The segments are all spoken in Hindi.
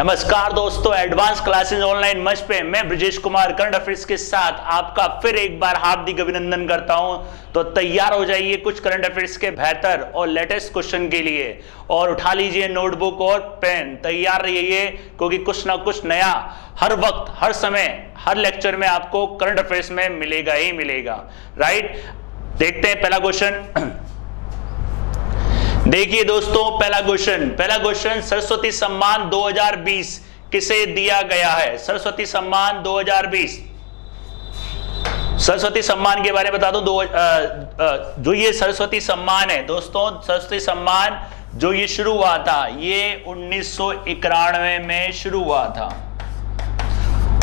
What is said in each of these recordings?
नमस्कार दोस्तों, एडवांस क्लासेस ऑनलाइन मंच पे मैं ब्रजेश कुमार करंट अफेयर्स के साथ आपका फिर एक बार हार्दिक अभिनंदन करता हूं। तो तैयार हो जाइए कुछ करंट अफेयर्स के बेहतर और लेटेस्ट क्वेश्चन के लिए और उठा लीजिए नोटबुक और पेन, तैयार रहिए क्योंकि कुछ ना कुछ नया हर वक्त, हर समय, हर लेक्चर में आपको करंट अफेयर्स में मिलेगा ही मिलेगा। राइट, देखते हैं पहला क्वेश्चन। देखिए दोस्तों, पहला क्वेश्चन सरस्वती सम्मान 2020 किसे दिया गया है? सरस्वती सम्मान 2020, सरस्वती सम्मान के बारे में बता दूं। जो ये सरस्वती सम्मान है दोस्तों, सरस्वती सम्मान जो ये शुरू हुआ था, ये 1991 में शुरू हुआ था।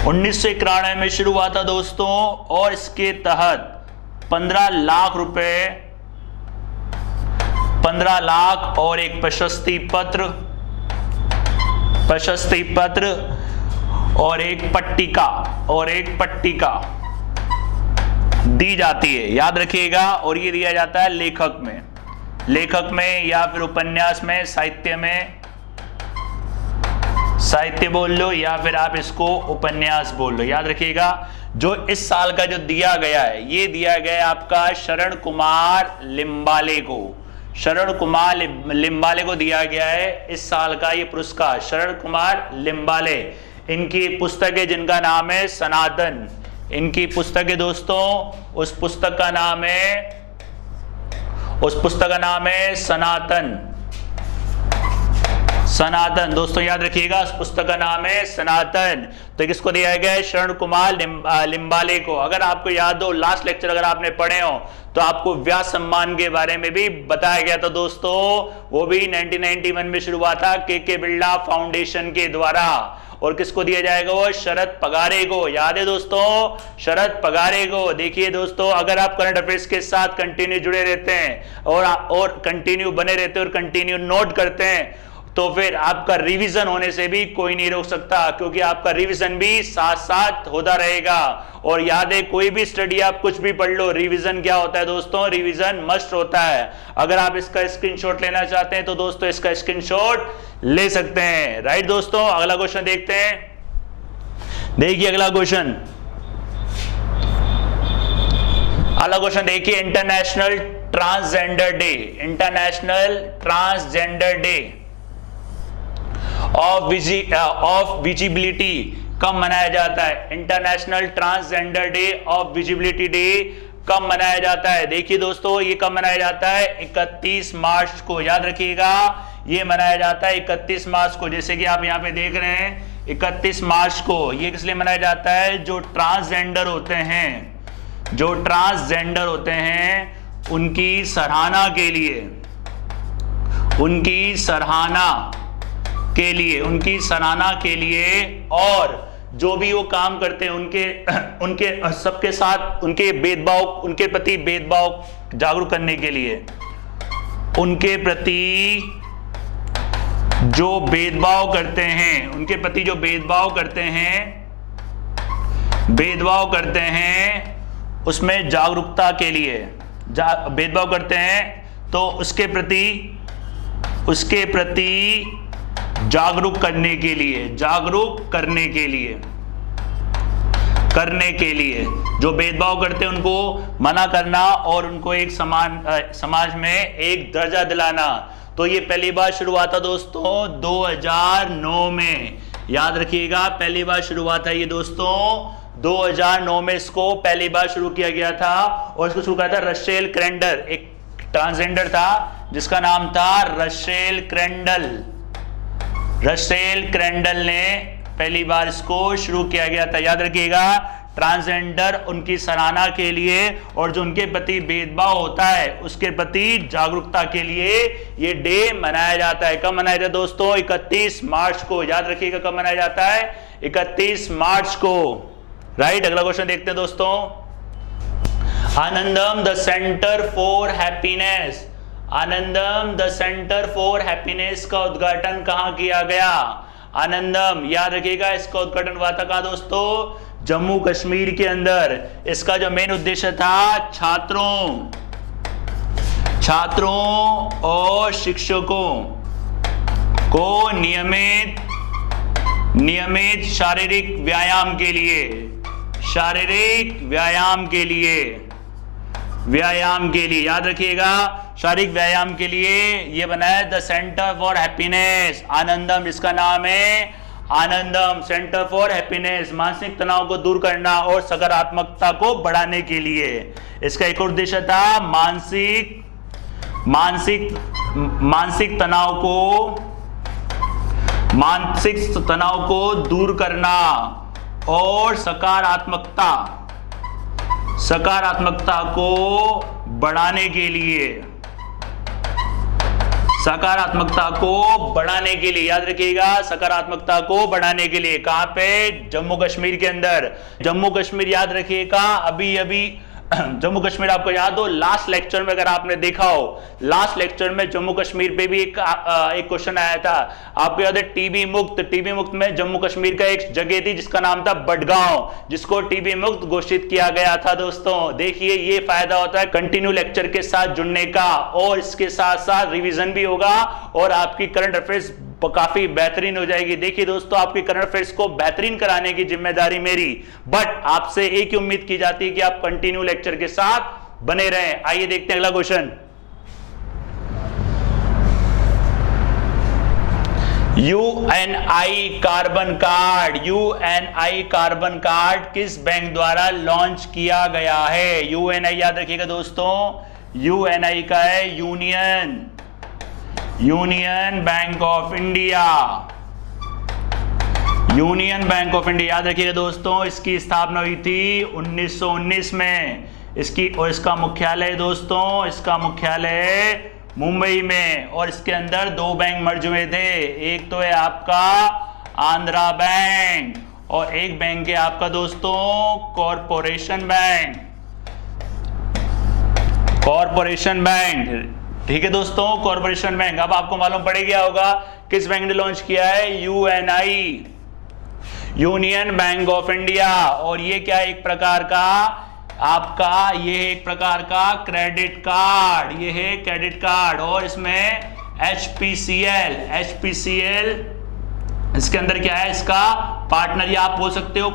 1991 में शुरू हुआ था दोस्तों, और इसके तहत 15 लाख रुपए, 15 लाख और एक प्रशस्ति पत्र और एक पट्टिका दी जाती है, याद रखिएगा। और ये दिया जाता है लेखक में या फिर उपन्यास में, साहित्य बोल लो या फिर आप इसको उपन्यास बोल लो, याद रखिएगा। जो इस साल का जो दिया गया है, ये दिया गया है आपका शरण कुमार लिम्बाले को दिया गया है इस साल का ये पुरस्कार। शरण कुमार लिम्बाले, इनकी पुस्तक है जिनका नाम है सनातन। इनकी पुस्तक है दोस्तों, उस पुस्तक का नाम है सनातन दोस्तों, याद रखिएगा। उस पुस्तक का नाम है सनातन। तो किसको दिया गया है? शरण कुमार लिम्बाले को। अगर आपको याद हो, लास्ट लेक्चर अगर आपने पढ़े हो तो आपको व्यास सम्मान के बारे में भी बताया गया था दोस्तों। वो भी 1991 में शुरू हुआ था के बिरला फाउंडेशन के द्वारा। और किसको दिया जाएगा? वो शरद पगारे को, याद है दोस्तों, शरद पगारे को। देखिए दोस्तों, अगर आप करंट अफेयर्स के साथ कंटिन्यू जुड़े रहते हैं और कंटिन्यू बने रहते हैं और कंटिन्यू नोट करते हैं, तो फिर आपका रिवीजन होने से भी कोई नहीं रोक सकता, क्योंकि आपका रिवीजन भी साथ साथ होता रहेगा। और याद है, कोई भी स्टडी आप कुछ भी पढ़ लो, रिवीजन क्या होता है दोस्तों? रिवीजन मस्ट होता है। अगर आप इसका स्क्रीनशॉट लेना चाहते हैं तो दोस्तों इसका स्क्रीनशॉट ले सकते हैं। राइट दोस्तों, अगला क्वेश्चन देखते हैं। देखिए अगला क्वेश्चन देखिए, international transgender day of visibility कब मनाया जाता है? International transgender day of visibility day कब मनाया जाता है? देखिए दोस्तों, ये कब मनाया जाता है? 31 मार्च को, याद रखिएगा। ये मनाया जाता है 31 मार्च को, जैसे कि आप यहाँ पे देख रहे हैं 31 मार्च को। ये किस लिए मनाया जाता है? जो ट्रांसजेंडर होते हैं उनकी सराहना के लिए और जो भी वो काम करते हैं उनके सबके साथ उनके प्रति भेदभाव जागरूक करने के लिए, उनके प्रति जो भेदभाव करते हैं उसमें जागरूकता के लिए, भेदभाव करते हैं तो उसके प्रति जागरूक करने के लिए जो भेदभाव करते हैं उनको मना करना और उनको एक समाज में एक दर्जा दिलाना। तो ये पहली बार शुरू हुआ था दोस्तों 2009 में, याद रखिएगा। पहली बार शुरू हुआ था ये दोस्तों 2009 में, इसको पहली बार शुरू किया गया था। और इसको शुरू किया था रसेल क्रेंडल, एक ट्रांसजेंडर था जिसका नाम था रसेल क्रेंडल ने पहली बार इसको शुरू किया गया था, याद रखिएगा। ट्रांसजेंडर उनकी सराहना के लिए और जो उनके प्रति भेदभाव होता है उसके प्रति जागरूकता के लिए ये डे मनाया जाता है। कब मनाया जाता है दोस्तों? 31 मार्च को, याद रखिएगा। कब मनाया जाता है? 31 मार्च को। राइट, अगला क्वेश्चन देखते हैं दोस्तों। आनंदम द सेंटर फॉर हैप्पीनेस का उद्घाटन कहां किया गया? आनंदम, याद रखिएगा, इसका उद्घाटन हुआ था कहां दोस्तों? जम्मू कश्मीर के अंदर। इसका जो मेन उद्देश्य था छात्रों और शिक्षकों को नियमित नियमित शारीरिक व्यायाम के लिए, शारीरिक व्यायाम के लिए, व्यायाम के लिए याद रखिएगा, शारीरिक व्यायाम के लिए ये बना है द सेंटर फॉर हैप्पीनेस, आनंदम, इसका नाम है आनंदम, सेंटर फॉर हैप्पीनेस, मानसिक तनाव को दूर करना और सकारात्मकता को बढ़ाने के लिए। इसका एक और उद्देश्य था मानसिक तनाव को दूर करना और सकारात्मकता को बढ़ाने के लिए, सकारात्मकता को बढ़ाने के लिए, याद रखिएगा, सकारात्मकता को बढ़ाने के लिए। कहां पे? जम्मू कश्मीर के अंदर। जम्मू कश्मीर याद रखिएगा, अभी जम्मू कश्मीर आपको याद हो, लास्ट लेक्चर में अगर आपने देखा हो, लास्ट लेक्चर में जम्मू कश्मीर पे भी एक क्वेश्चन आया था, आपको याद है, टीबी मुक्त में जम्मू कश्मीर का एक जगह थी जिसका नाम था बडगांव, जिसको टीबी मुक्त घोषित किया गया था। दोस्तों देखिए, ये फायदा होता है कंटिन्यू लेक्चर के साथ जुड़ने का, और इसके साथ साथ रिवीजन भी होगा और आपकी करंट अफेयर्स काफी बेहतरीन हो जाएगी। देखिए दोस्तों, आपके करंट अफेयर्स को बेहतरीन कराने की जिम्मेदारी मेरी, बट आपसे एक ही उम्मीद की जाती है कि आप कंटिन्यू लेक्चर के साथ बने रहें। आइए देखते हैं अगला क्वेश्चन। यूएनआई कार्बन कार्ड किस बैंक द्वारा लॉन्च किया गया है? यूएनआई याद रखिएगा दोस्तों, यूएनआई का है union bank of India, union bank of India याद रखिएगा दोस्तों। इसकी स्थापना हुई थी 1919 में, और इसका मुख्यालय दोस्तों, इसका मुख्यालय मुंबई में, और इसके अंदर दो बैंक मर्ज हुए थे, एक तो है आपका आंध्रा बैंक और एक बैंक है आपका दोस्तों कॉरपोरेशन बैंक, ठीक है दोस्तों, कॉरपोरेशन बैंक। अब आपको मालूम पड़ गया होगा किस बैंक ने लॉन्च किया है? Uni, union bank of India. और ये क्या, एक प्रकार का आपका, ये एक प्रकार का क्रेडिट कार्ड, ये है क्रेडिट कार्ड, और इसमें HPCL इसके अंदर क्या है, इसका पार्टनर, या आप बोल सकते हो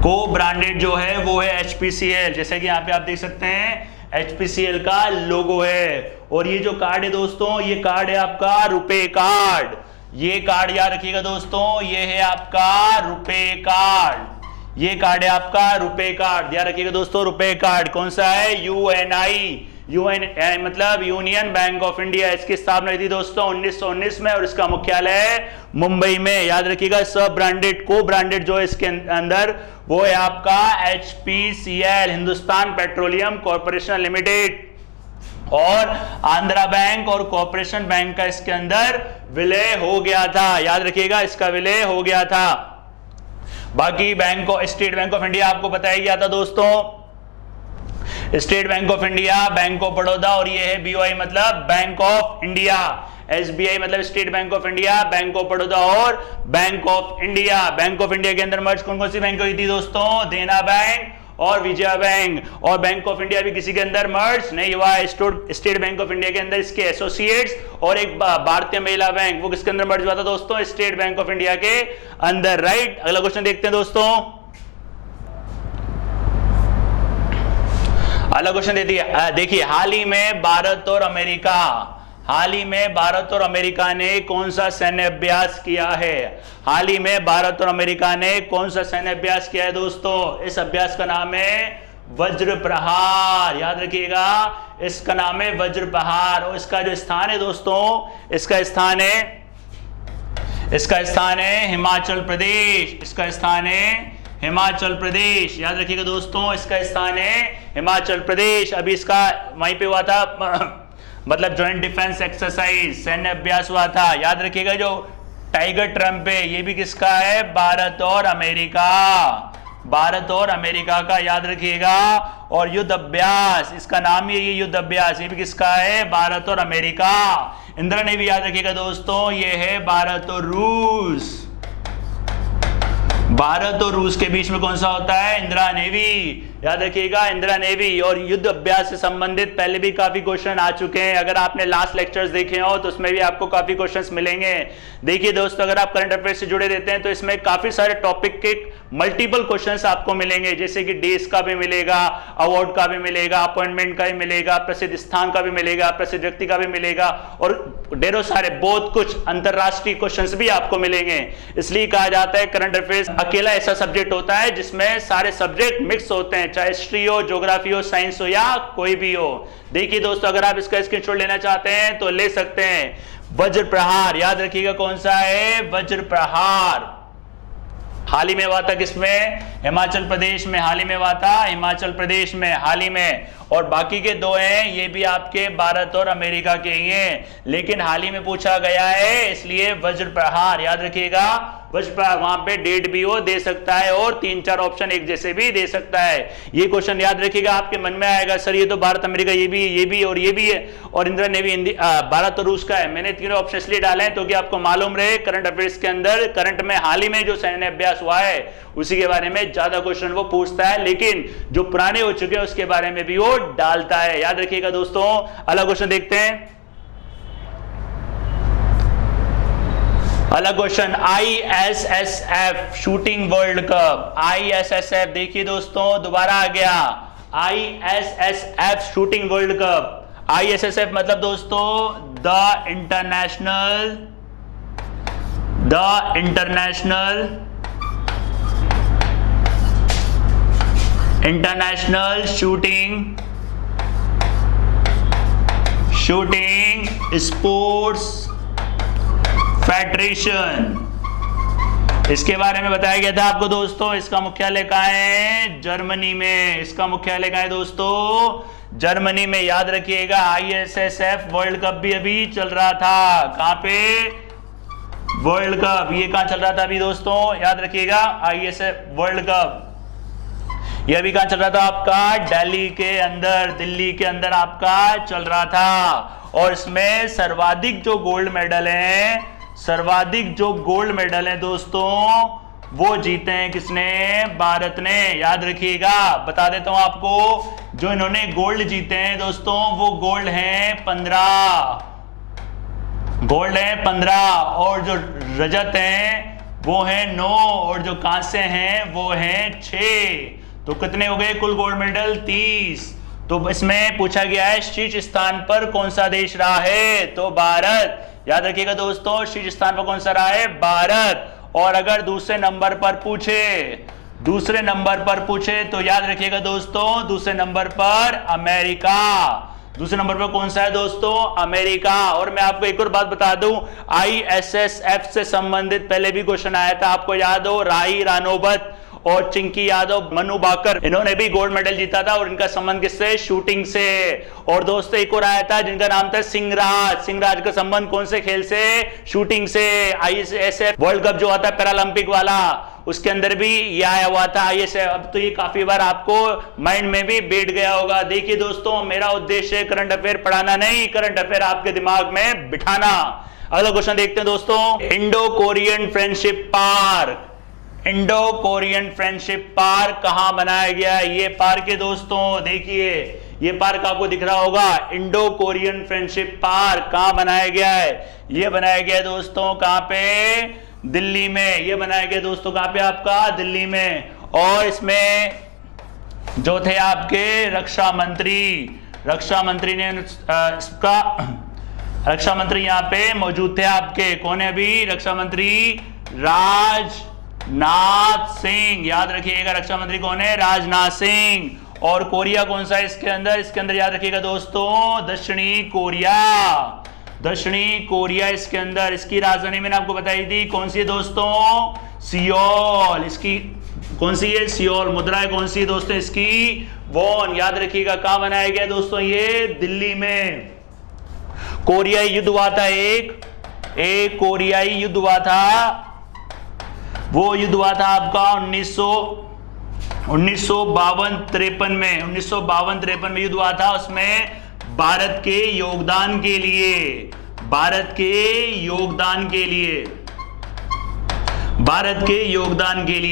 को ब्रांडेड जो है वो है HPCL, जैसे कि यहाँ पे आप देख सकते हैं HPCL का लोगो है। और ये जो कार्ड है दोस्तों, ये कार्ड है आपका रुपे कार्ड, ये कार्ड याद रखिएगा दोस्तों, ये है आपका रुपे कार्ड, ये कार्ड है आपका रुपे कार्ड, याद रखिएगा दोस्तों, रुपे कार्ड कौन सा है? यूएनआई मतलब यूनियन बैंक ऑफ इंडिया। इसकी स्थापना हुई थी दोस्तों 1919 में, और इसका मुख्यालय है मुंबई में। याद रखिएगा, सब ब्रांडेड को ब्रांडेड जो है इसके अंदर वो है आपका HPCL, Hindustan petroleum corporation limited, और आंध्रा बैंक और कॉर्पोरेशन बैंक का इसके अंदर विलय हो गया था। याद रखिएगा, इसका विलय हो गया था। बाकी स्टेट बैंक ऑफ इंडिया आपको बताया गया था दोस्तों, state bank of India, bank of Baroda, और ये है BOI मतलब बैंक ऑफ इंडिया, SBI मतलब state bank of India, bank of Baroda और bank of India. Bank of India के अंदर मर्ज कौन कौन सी बैंक हुई थी दोस्तों? देना बैंक और विजया बैंक, और बैंक ऑफ इंडिया भी किसी के अंदर मर्ज नहीं हुआ। स्टेट बैंक ऑफ इंडिया के अंदर इसके एसोसिएट्स और एक भारतीय महिला बैंक, वो किसके अंदर मर्ज हुआ था दोस्तों? स्टेट बैंक ऑफ इंडिया के अंदर, राइट। अगला क्वेश्चन देखते हैं दोस्तों, अगला क्वेश्चन देखिए, हाल ही में भारत और अमेरिका ने कौन सा सैन्य अभ्यास किया है? हाल ही में भारत और अमेरिका ने कौन सा सैन्य अभ्यास किया है दोस्तों? इस अभ्यास का नाम है वज्र प्रहार, याद रखिएगा, इसका नाम है वज्र प्रहार। और इसका जो स्थान है दोस्तों, इसका स्थान है हिमाचल प्रदेश, इसका स्थान है हिमाचल प्रदेश, याद रखिएगा दोस्तों, इसका स्थान है हिमाचल प्रदेश। अभी इसका वहीं पे हुआ था, मतलब जॉइंट डिफेंस एक्सरसाइज, सैन्य अभ्यास हुआ था। याद रखिएगा, जो टाइगर ट्रम्प है ये भी किसका है? भारत और अमेरिका का, याद रखिएगा। और युद्ध अभ्यास, इसका नाम ही ये युद्ध अभ्यास, ये भी किसका है? भारत और अमेरिका। इंदिरा नेवी याद रखिएगा दोस्तों, ये है भारत और रूस। भारत और रूस के बीच में कौन सा होता है? इंदिरा नेवी। याद रखिएगा इंदिरा नेवी। और युद्ध अभ्यास से संबंधित पहले भी काफी क्वेश्चन आ चुके हैं, अगर आपने लास्ट लेक्चर्स देखे हो तो उसमें भी आपको काफी क्वेश्चंस मिलेंगे। देखिए दोस्तों, अगर आप करंट अफेयर्स से जुड़े रहते हैं तो इसमें काफी सारे टॉपिक के मल्टीपल क्वेश्चंस आपको मिलेंगे, जैसे कि डेज का भी मिलेगा, अवार्ड का भी मिलेगा, अपॉइंटमेंट का भी मिलेगा, प्रसिद्ध स्थान का भी मिलेगा, प्रसिद्ध व्यक्ति का भी मिलेगा, और ढेरों सारे बहुत कुछ अंतरराष्ट्रीय क्वेश्चंस भी आपको मिलेंगे। इसलिए कहा जाता है करंट अफेयर्स अकेला ऐसा सब्जेक्ट होता है जिसमें सारे सब्जेक्ट मिक्स होते हैं, चाहे हिस्ट्री हो, ज्योग्राफी हो, साइंस हो या कोई भी हो। देखिए दोस्तों, अगर आप इसका स्क्रीनशॉट लेना चाहते हैं तो ले सकते हैं। वज्र प्रहार, याद रखिएगा कौन सा है, वज्र प्रहार। हाल ही में हुआ था किसमें, हिमाचल प्रदेश में हाल ही में हुआ था, हिमाचल प्रदेश में हाल ही में। और बाकी के दो हैं, ये भी आपके भारत और अमेरिका के ही हैं, लेकिन हाल ही में पूछा गया है, इसलिए वज्र प्रहार याद रखिएगा। वज्र प्रहार, वहां पे डेट भी वो दे सकता है और 3-4 ऑप्शन एक जैसे भी दे सकता है। ये क्वेश्चन याद रखिएगा, आपके मन में आएगा सर ये तो भारत अमेरिका ये भी और ये भी है, और इंदिरा नेवी भारत और रूस का है। मैंने तीनों ऑप्शन इसलिए डाले हैं क्योंकि आपको मालूम रहे करंट अफेयर्स के अंदर, करंट में हाल ही में जो सैन्य अभ्यास हुआ है उसी के बारे में ज्यादा क्वेश्चन वो पूछता है, लेकिन जो पुराने हो चुके हैं उसके बारे में भी वो डालता है। याद रखिएगा दोस्तों। अगला क्वेश्चन देखते हैं। अगला question, ISSF shooting world cup. ISSF देखिए दोस्तों, दोबारा आ गया, ISSF shooting world cup. ISSF मतलब दोस्तों the international shooting sports federation. इसके बारे में बताया गया था आपको दोस्तों। इसका मुख्यालय कहाँ है, जर्मनी में। इसका मुख्यालय कहाँ है दोस्तों, जर्मनी में। याद रखिएगा ISSF वर्ल्ड कप भी अभी चल रहा था। कहाँ पे, वर्ल्ड कप, ये कहाँ चल रहा था अभी दोस्तों, याद रखिएगा ISSF वर्ल्ड कप। ये अभी कहाँ चल रहा था आपका, दिल्ली के अंदर आपका चल रहा था। और इसमें सर्वाधिक जो गोल्ड मेडल हैं दोस्तों वो जीते हैं किसने, भारत ने। याद रखिएगा, बता देता हूं आपको, जो इन्होंने गोल्ड जीते हैं दोस्तों वो गोल्ड हैं 15, और जो रजत हैं वो हैं 9, और जो कांस्य हैं वो हैं 6। तो कितने हो गए कुल गोल्ड मेडल, 30। तो इसमें पूछा गया है शीर्ष स्थान पर कौन सा देश रहा है, तो भारत। याद रखिएगा दोस्तों, शीर्ष स्थान पर कौन सा रहा है, भारत। और अगर दूसरे नंबर पर पूछे तो याद रखिएगा दोस्तों, दूसरे नंबर पर अमेरिका। दूसरे नंबर पर कौन सा है दोस्तों, अमेरिका। और मैं आपको एक और बात बता दूं, ISSF से संबंधित पहले भी क्वेश्चन आया था, आपको याद हो, राही रानोबत और चिंकी यादव, मनु बाकर, इन्होंने भी गोल्ड मेडल जीता था, और इनका संबंध किससे, शूटिंग से। और दोस्तों एक और आया था जिनका नाम था सिंहराज का संबंध कौन से खेल से, शूटिंग से। ISSF वर्ल्ड कप जो आता है पैरालंपिक वाला, उसके अंदर भी ये आया हुआ था ISSF। अब तो ये काफी बार आपको माइंड में भी बैठ गया होगा। देखिए दोस्तों, मेरा उद्देश्य करंट अफेयर पढ़ाना नहीं, करंट अफेयर आपके दिमाग में बिठाना। अगला क्वेश्चन देखते हैं दोस्तों, इंडो कोरियन फ्रेंडशिप पार्क कहां बनाया गया है। ये पार्क है दोस्तों, देखिए ये पार्क आपको दिख रहा होगा, इंडो कोरियन फ्रेंडशिप पार्क कहां बनाया गया है, ये बनाया गया है दोस्तों कहां पे, दिल्ली में। ये बनाया गया दोस्तों कहां पे, आपका दिल्ली में। और इसमें जो थे आपके रक्षा मंत्री ने इसका रक्षा मंत्री यहाँ पे मौजूद थे आपके, कौन है अभी, रक्षा मंत्री राजनाथ सिंह। याद रखिएगा रक्षा मंत्री कौन है, राजनाथ सिंह। और कोरिया कौन सा है इसके अंदर याद रखिएगा दोस्तों, दक्षिणी कोरिया इसके अंदर। इसकी राजधानी मैंने आपको बताई थी, कौन सी है दोस्तों, सियोल। इसकी कौन सी है, सियोल। मुद्रा है कौन सी है दोस्तों इसकी, वॉन। याद रखिएगा कहां बनाया गया दोस्तों, ये दिल्ली में। कोरियाई युद्ध हुआ था, एक कोरियाई युद्ध हुआ था, वो युद्ध हुआ था आपका 1952-53 में। 1952-53 में युद्ध हुआ था, उसमें भारत के योगदान के लिए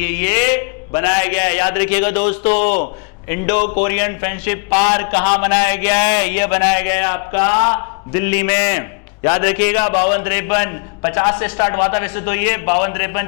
ये बनाया गया है। याद रखिएगा दोस्तों, इंडो कोरियन फ्रेंडशिप पार्क कहां बनाया गया है? यह बनाया गया है आपका दिल्ली में। याद रखिएगा 52-53 50 से स्टार्ट हुआ था, वैसे तो ये 52-53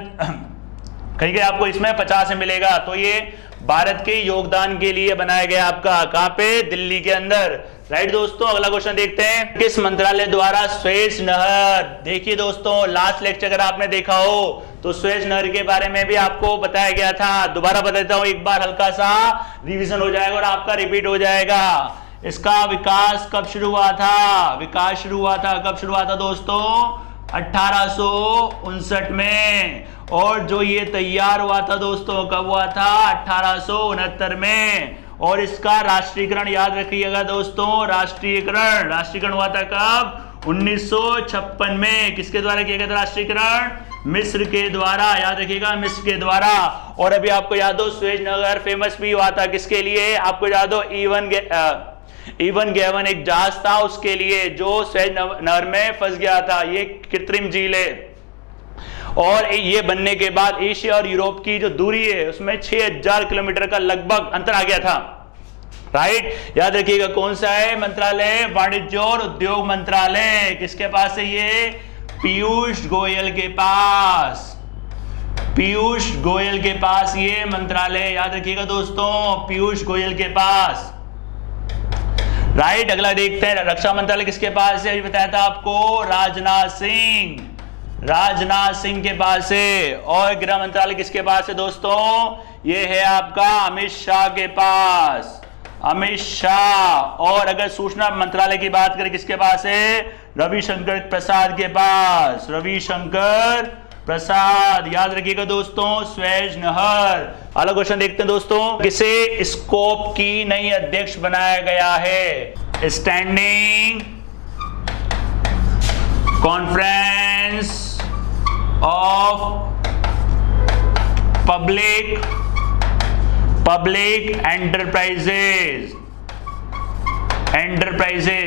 कहीं आपको इसमें 50 से मिलेगा। तो ये भारत के योगदान के लिए बनाया गया आपका, कहां पे? दिल्ली के अंदर। राइट दोस्तों, अगला क्वेश्चन देखते हैं। किस मंत्रालय द्वारा स्वेज नहर, देखिए दोस्तों लास्ट लेक्चर अगर आपने देखा हो तो स्वेज नहर के बारे में भी आपको बताया गया था। दोबारा बता देता हूं एक बार, हल्का सा रिवीजन हो जाएगा और आपका रिपीट हो जाएगा। इसका विकास कब शुरू हुआ था? विकास शुरू हुआ था, कब शुरू हुआ था दोस्तों? 1859 में। और जो ये तैयार हुआ था दोस्तों, कब हुआ था? 1869 में। और इसका राष्ट्रीयकरण याद रखिएगा दोस्तों, राष्ट्रीयकरण हुआ था कब? 1956 में। किसके द्वारा किया गया था राष्ट्रीयकरण? मिस्र के द्वारा, याद रखिएगा मिस्र के द्वारा। और अभी आपको याद हो स्वेज नहर फेमस भी हुआ था, किसके लिए? आपको याद हो इवन गेवन एक जहाज था उसके लिए, जो स्वेज नहर में फंस गया था। ये कृत्रिम झील है। और ये बनने के बाद एशिया और यूरोप की जो दूरी है उसमें 6000 किलोमीटर का लगभग अंतर आ गया था। राइट, याद रखिएगा कौन सा है मंत्रालय? वाणिज्य और उद्योग मंत्रालय। किसके पास है ये? पीयूष गोयल के पास। पीयूष गोयल के पास ये मंत्रालय, याद रखिएगा दोस्तों, पीयूष गोयल के पास। राइट, अगला देखते हैं रक्षा मंत्रालय किसके पास है? अभी बताया था आपको, राजनाथ सिंह के पास है। और गृह मंत्रालय किसके पास है दोस्तों? ये है आपका अमित शाह के पास, अमित शाह। और अगर सूचना मंत्रालय की बात करें किसके पास है? रविशंकर प्रसाद के पास, रविशंकर प्रसाद। याद रखिएगा दोस्तों स्वेज नहर। अगला क्वेश्चन देखते हैं दोस्तों, किसे स्कोप की नई अध्यक्ष बनाया गया है? Standing conference of public enterprises.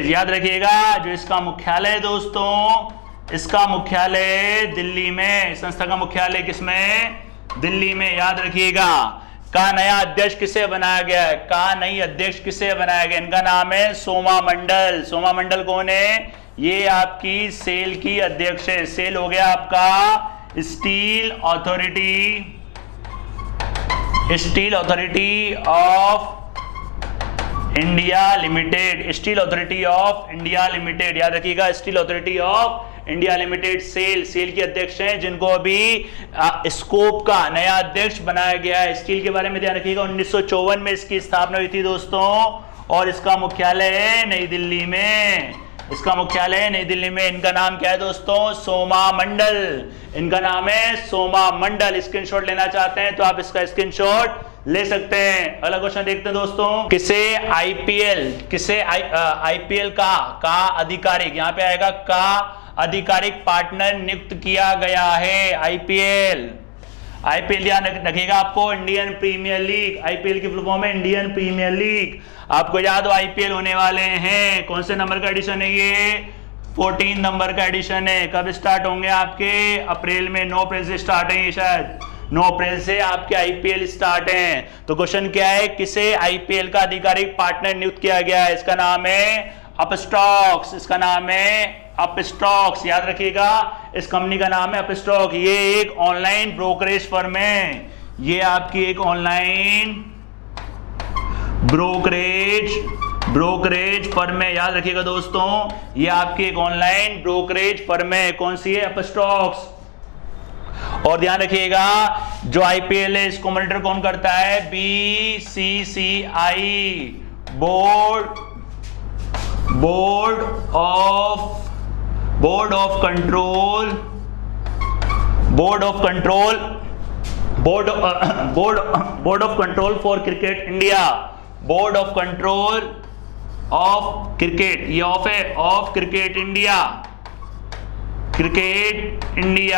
याद रखिएगा जो इसका मुख्यालय है दोस्तों, इसका मुख्यालय दिल्ली में। संस्था का मुख्यालय किसमें? दिल्ली में। याद रखिएगा। का नया अध्यक्ष किसे बनाया गया है? का नई अध्यक्ष किसे बनाया गया? इनका नाम है सोमा मंडल। सोमा मंडल कौन है? ये आपकी सेल की अध्यक्ष है। सेल हो गया आपका steel authority of India limited. Steel authority of India limited, याद रखिएगा steel authority of India limited. SAIL के अध्यक्ष हैं, जिनको अभी स्कोप का नया अध्यक्ष बनाया गया है। स्टील के बारे में ध्यान रखिएगा, 1954 में इसकी स्थापना हुई थी दोस्तों। और इसका मुख्यालय है नई दिल्ली में। इसका मुख्यालय है नई दिल्ली में। इनका नाम क्या है दोस्तों? सोमा मंडल। इनका नाम है सोमा मंडल। स्क्रीनशॉट लेना चाहते हैं तो आप इसका स्क्रीनशॉट ले सकते हैं। अगला क्वेश्चन देखते हैं दोस्तों, किसे आईपीएल का आधिकारिक, यहाँ पे आएगा का आधिकारिक पार्टनर नियुक्त किया गया है? आईपीएल ध्यान रखिएगा आपको, इंडियन प्रीमियर लीग। आईपीएल की फुल फॉर्म है इंडियन प्रीमियर लीग। आपको याद हो आईपीएल होने वाले हैं। कौन से नंबर का एडिशन है ये? 14 नंबर का एडिशन है। कब स्टार्ट होंगे आपके? अप्रैल में। 9 अप्रैल से स्टार्ट है ये, शायद 9 अप्रैल से आपके आईपीएल स्टार्ट हैं। तो क्वेश्चन क्या है? किसे आईपीएल का आधिकारिक पार्टनर नियुक्त किया गया है? इसका नाम है अपस्टॉक्स। इसका नाम है अपस्टॉक्स। याद रखिएगा इस कंपनी का नाम है अपस्टॉक। ये एक ऑनलाइन ब्रोकरेज फर्म है। ये आपकी एक ऑनलाइन ब्रोकरेज फर्म है। याद रखिएगा दोस्तों, ये आपकी एक ऑनलाइन ब्रोकरेज फर्म है। कौन सी है? अपस्टॉक्स। और ध्यान रखिएगा जो आईपीएल है इसको मॉनिटर कौन करता है? BCCI, board of control for cricket India. Board of control of cricket, ये ऑफ है, ऑफ क्रिकेट इंडिया।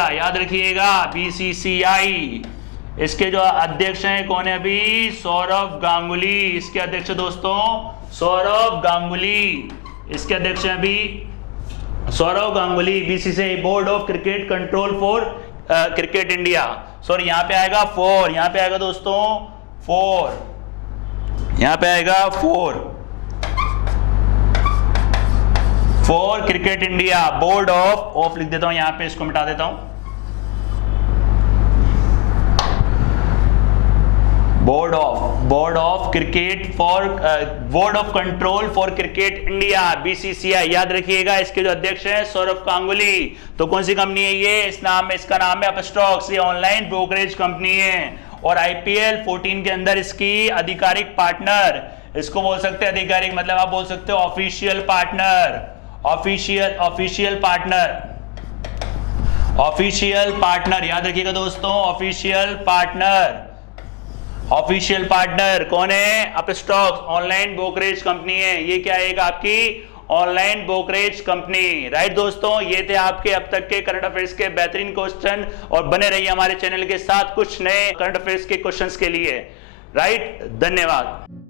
याद रखिएगा बीसीसीआई। इसके जो अध्यक्ष हैं कौन है अभी? सौरव गांगुली। इसके अध्यक्ष दोस्तों सौरव गांगुली। इसके अध्यक्ष हैं अभी Saurav Ganguly. BCCI, board of cricket control for cricket India. Sorry यहाँ पे आएगा 4, यहाँ पे आएगा दोस्तों 4। यहां पे आएगा 4 क्रिकेट इंडिया, बोर्ड ऑफ लिख देता हूं यहां पे, इसको मिटा देता हूं, board of cricket for board of control for cricket India, BCCI. याद रखिएगा इसके जो अध्यक्ष हैं सौरभ गांगुली। तो कौन सी कंपनी है ये, इसका नाम है अपस्टॉक्स, ये ऑनलाइन ब्रोकरेज कंपनी है। और आईपीएल 14 के अंदर इसकी आधिकारिक पार्टनर, इसको बोल सकते हैं आधिकारिक, मतलब आप बोल सकते हो ऑफिशियल पार्टनर, ऑफिशियल पार्टनर। याद रखिएगा दोस्तों, ऑफिशियल पार्टनर कौन है, अपस्टॉक्स, ऑनलाइन ब्रोकरेज कंपनी है। ये क्या है आपकी ऑनलाइन ब्रोकरेज कंपनी। राइट दोस्तों, ये थे आपके अब तक के करंट अफेयर्स के बेहतरीन क्वेश्चन, और बने रहिए हमारे चैनल के साथ कुछ नए करंट अफेयर्स के क्वेश्चंस के लिए। राइट, धन्यवाद।